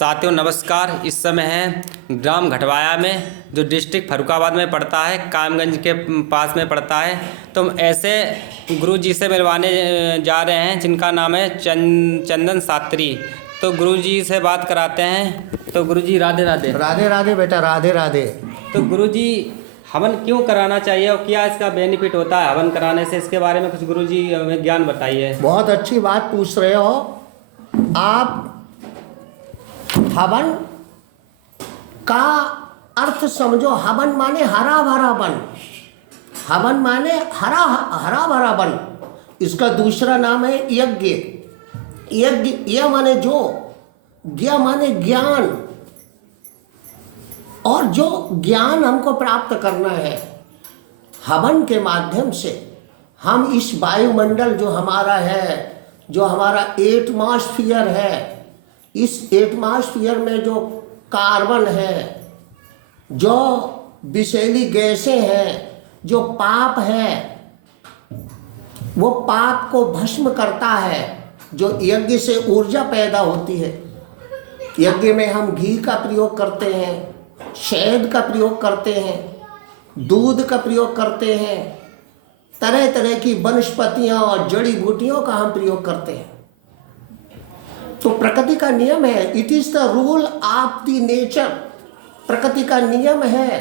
साथियों नमस्कार। इस समय है ग्राम घटवाया में, जो डिस्ट्रिक्ट फर्रुखाबाद में पड़ता है, कामगंज के पास में पड़ता है। तो हम ऐसे गुरु जी से मिलवाने जा रहे हैं जिनका नाम है चंदन शास्त्री। तो गुरु जी से बात कराते हैं। तो गुरु जी राधे राधे। राधे राधे बेटा, राधे राधे। तो गुरु जी हवन क्यों कराना चाहिए और क्या इसका बेनिफिट होता है हवन कराने से, इसके बारे में कुछ गुरु जी हमें ज्ञान बताइए। बहुत अच्छी बात पूछ रहे हो आप। हवन का अर्थ समझो। हवन माने हरा भरा वन। हवन माने हरा भरा वन। इसका दूसरा नाम है यज्ञ। यज्ञ यह माने जो, ज्ञ माने ज्ञान, और जो ज्ञान हमको प्राप्त करना है हवन के माध्यम से। हम इस वायुमंडल जो हमारा है, जो हमारा एटमॉस्फियर है, इस एटमॉस्फियर में जो कार्बन है, जो विषैली गैसें हैं, जो पाप है, वो पाप को भस्म करता है। जो यज्ञ से ऊर्जा पैदा होती है। यज्ञ में हम घी का प्रयोग करते हैं, शहद का प्रयोग करते हैं, दूध का प्रयोग करते हैं, तरह तरह की वनस्पतियां और जड़ी बूटियों का हम प्रयोग करते हैं। तो प्रकृति का नियम है, it is the rule of the nature. प्रकृति का नियम है।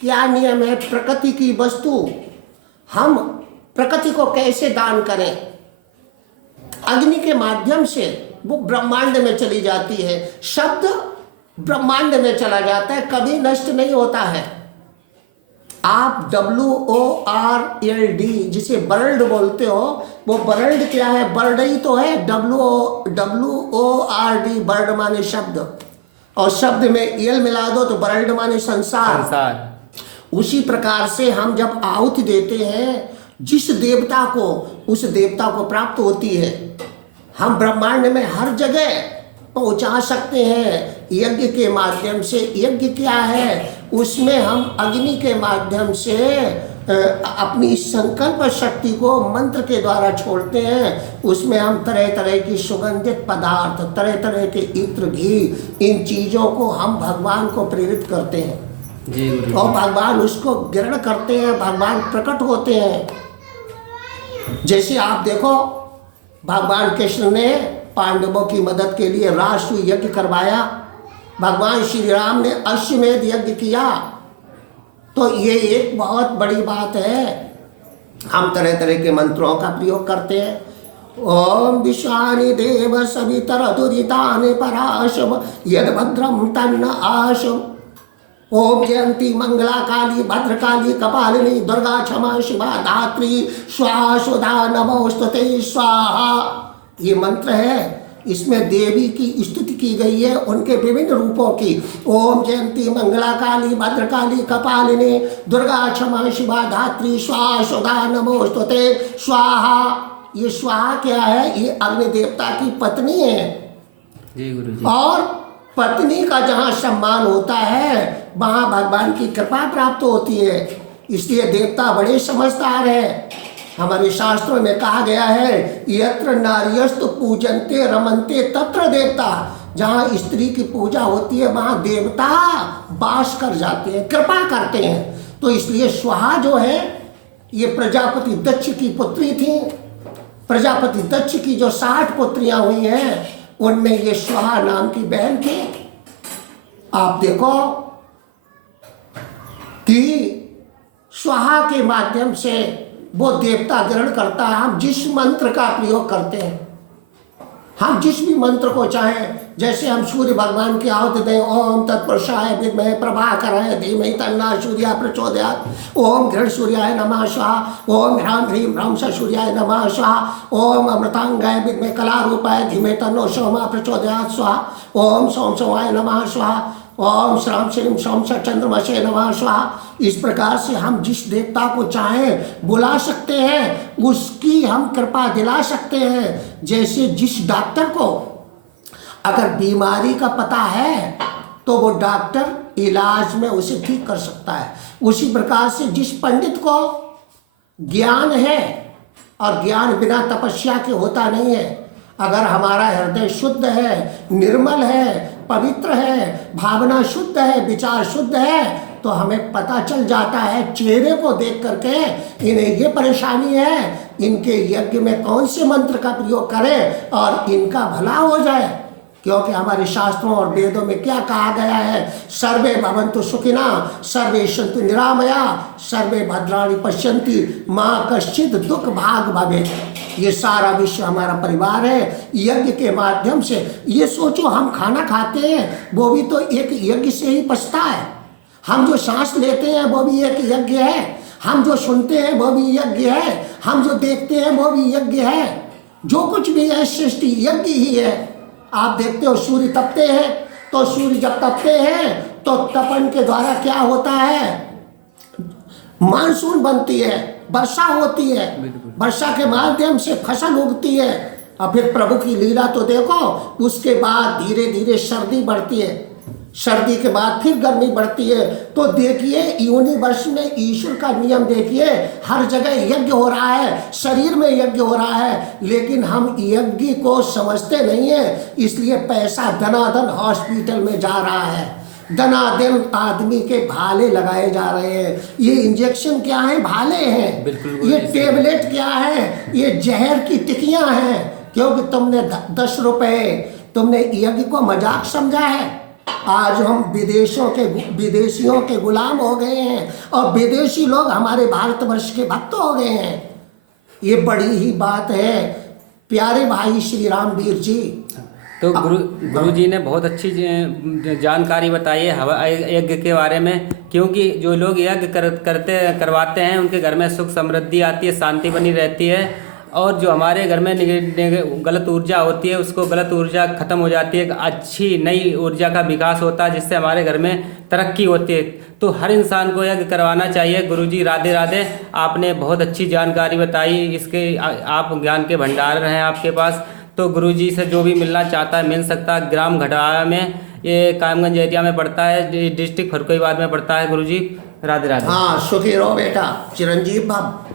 क्या नियम है? प्रकृति की वस्तु हम प्रकृति को कैसे दान करें? अग्नि के माध्यम से वो ब्रह्मांड में चली जाती है। शब्द ब्रह्मांड में चला जाता है, कभी नष्ट नहीं होता है। आप WORLD जिसे वर्ल्ड बोलते हो, वो वर्ल्ड क्या है? वर्ल्ड ही तो है। WORD, वर्ल्ड माने शब्द, और शब्द में एल मिला दो तो वर्ल्ड माने संसार। उसी प्रकार से हम जब आहुति देते हैं, जिस देवता को, उस देवता को प्राप्त होती है। हम ब्रह्मांड में हर जगह पहुंचा सकते हैं यज्ञ के माध्यम से। यज्ञ क्या है? उसमें हम अग्नि के माध्यम से अपनी संकल्प शक्ति को मंत्र के द्वारा छोड़ते हैं। उसमें हम तरह तरह की सुगंधित पदार्थ, तरह तरह के इत्र, घी, इन चीज़ों को हम भगवान को प्रेरित करते हैं जी। और भगवान उसको ग्रहण करते हैं, भगवान प्रकट होते हैं। जैसे आप देखो, भगवान कृष्ण ने पांडवों की मदद के लिए राष्ट्रीय यज्ञ करवाया। भगवान श्री राम ने अश्वमेध यज्ञ किया। तो ये एक बहुत बड़ी बात है। हम तरह तरह के मंत्रों का प्रयोग करते हैं। ओम विश्वानि देव सवितरदुरितानि पराशव यद भद्रम तन्न आशव। ओम जयंती मंगला काली भद्रकाली कपालिनी दुर्गा क्षमा शिवा धात्री स्वाहा सुधा नमोस्तुते स्वाहा। ये मंत्र है। इसमें देवी की स्तुति की गई है, उनके विभिन्न रूपों की। ओम जयंती मंगला काली भद्रकाली कपालिनी दुर्गा क्षमा शिवा धात्री स्वाहा सुधा नमोस्तुते स्वाहा। ये स्वाहा क्या है? ये अग्नि देवता की पत्नी है जी गुरु जी। और पत्नी का जहाँ सम्मान होता है, वहाँ भगवान की कृपा प्राप्त होती है। इसलिए देवता बड़े समझदार हैं। हमारे शास्त्रों में कहा गया है, यत्र नार्यस्तु पूजन्ते रमन्ते तत्र देवता। जहाँ स्त्री की पूजा होती है, वहाँ देवता वास कर जाते हैं, कृपा करते हैं। तो इसलिए स्वाहा जो है, ये प्रजापति दक्ष की पुत्री थी। प्रजापति दक्ष की जो 60 पुत्रियां हुई हैं, उनमें ये स्वाहा नाम की बहन थी। आप देखो कि स्वाहा के माध्यम से वो देवता ग्रहण करता है। हम जिस मंत्र का प्रयोग करते हैं, हम जिस भी मंत्र को चाहें, जैसे हम सूर्य भगवान की आहुति दें, ओम तत्पुरुषाय विद्महे प्रभाकराय धीमहि तन्नः सूर्यः प्रचोदयात्। ओम घृण सूर्याय नमः स्वाहा। ओम ह्रां ह्रीं ह्रौं स सूर्याय नमः स्वाहा। ओम अमृतांगाय विद्महे कलारूपाय धीमहि तन्नो सोमः प्रचोदयात् स्वाहा। ओम सौं सौंवाय नमः स्वाहा। ओम श्राम श्रीम सोम स चंद्रमसे नमः स्वाहा। इस प्रकार से हम जिस देवता को चाहें बुला सकते हैं, उसकी हम कृपा दिला सकते हैं। जैसे जिस डॉक्टर को अगर बीमारी का पता है, तो वो डॉक्टर इलाज में उसे ठीक कर सकता है। उसी प्रकार से जिस पंडित को ज्ञान है, और ज्ञान बिना तपस्या के होता नहीं है, अगर हमारा हृदय शुद्ध है, निर्मल है, पवित्र है, भावना शुद्ध है, विचार शुद्ध है, तो हमें पता चल जाता है चेहरे को देख करके इन्हें ये परेशानी है, इनके यज्ञ में कौन से मंत्र का प्रयोग करें और इनका भला हो जाए। क्योंकि हमारे शास्त्रों और वेदों में क्या कहा गया है, सर्वे भवन्तु सुखिना, सर्वे सन्तु निरामया, सर्वे भद्राणि पश्यन्ति, माँ कश्चित् दुख भाग भवेत्। ये सारा विश्व हमारा परिवार है। यज्ञ के माध्यम से ये सोचो, हम खाना खाते हैं वो भी तो एक यज्ञ से ही पचता है, हम जो सांस लेते हैं वो भी एक यज्ञ है, हम जो सुनते हैं वो भी यज्ञ है, हम जो देखते हैं वो भी यज्ञ है, जो कुछ भी है सृष्टि यज्ञ ही है। आप देखते हो सूर्य तपते हैं, तो सूर्य जब तपते हैं तो तपन के द्वारा क्या होता है, मानसून बनती है, वर्षा होती है, वर्षा के माध्यम से फसल उगती है। और फिर प्रभु की लीला तो देखो, उसके बाद धीरे धीरे सर्दी बढ़ती है, सर्दी के बाद फिर गर्मी बढ़ती है। तो देखिए यूनिवर्स में ईश्वर का नियम देखिए, हर जगह यज्ञ हो रहा है, शरीर में यज्ञ हो रहा है, लेकिन हम यज्ञ को समझते नहीं है। इसलिए पैसा धनाधन हॉस्पिटल में जा रहा है, धनाधन आदमी के भाले लगाए जा रहे हैं। ये इंजेक्शन क्या है, भाले हैं। ये टेबलेट क्या है, ये जहर की टिकियां हैं। क्योंकि तुमने 10 रुपए तुमने यज्ञ को मजाक समझा है। आज हम विदेशियों के गुलाम हो गए हैं और विदेशी लोग हमारे भारतवर्ष के भक्त हो गए हैं। ये बड़ी ही बात है प्यारे भाई श्री रामवीर जी। तो गुरु जी ने बहुत अच्छी जानकारी बताई है यज्ञ के बारे में, क्योंकि जो लोग यज्ञ करवाते हैं उनके घर में सुख समृद्धि आती है, शांति बनी रहती है, और जो हमारे घर में गलत ऊर्जा होती है उसको गलत ऊर्जा खत्म हो जाती है, अच्छी नई ऊर्जा का विकास होता है, जिससे हमारे घर में तरक्की होती है। तो हर इंसान को यज्ञ करवाना चाहिए। गुरुजी राधे राधे, आपने बहुत अच्छी जानकारी बताई, इसके आप ज्ञान के भंडार हैं आपके पास। तो गुरुजी से जो भी मिलना चाहता है मिल सकता है। ग्राम घटवाया में, ये कायमगंज एरिया में पड़ता है, डिस्ट्रिक्ट फर्रुखाबाद में पड़ता है। गुरुजी राधे राधे। हाँ, सुखी रहो बेटा, चिरंजीव भव।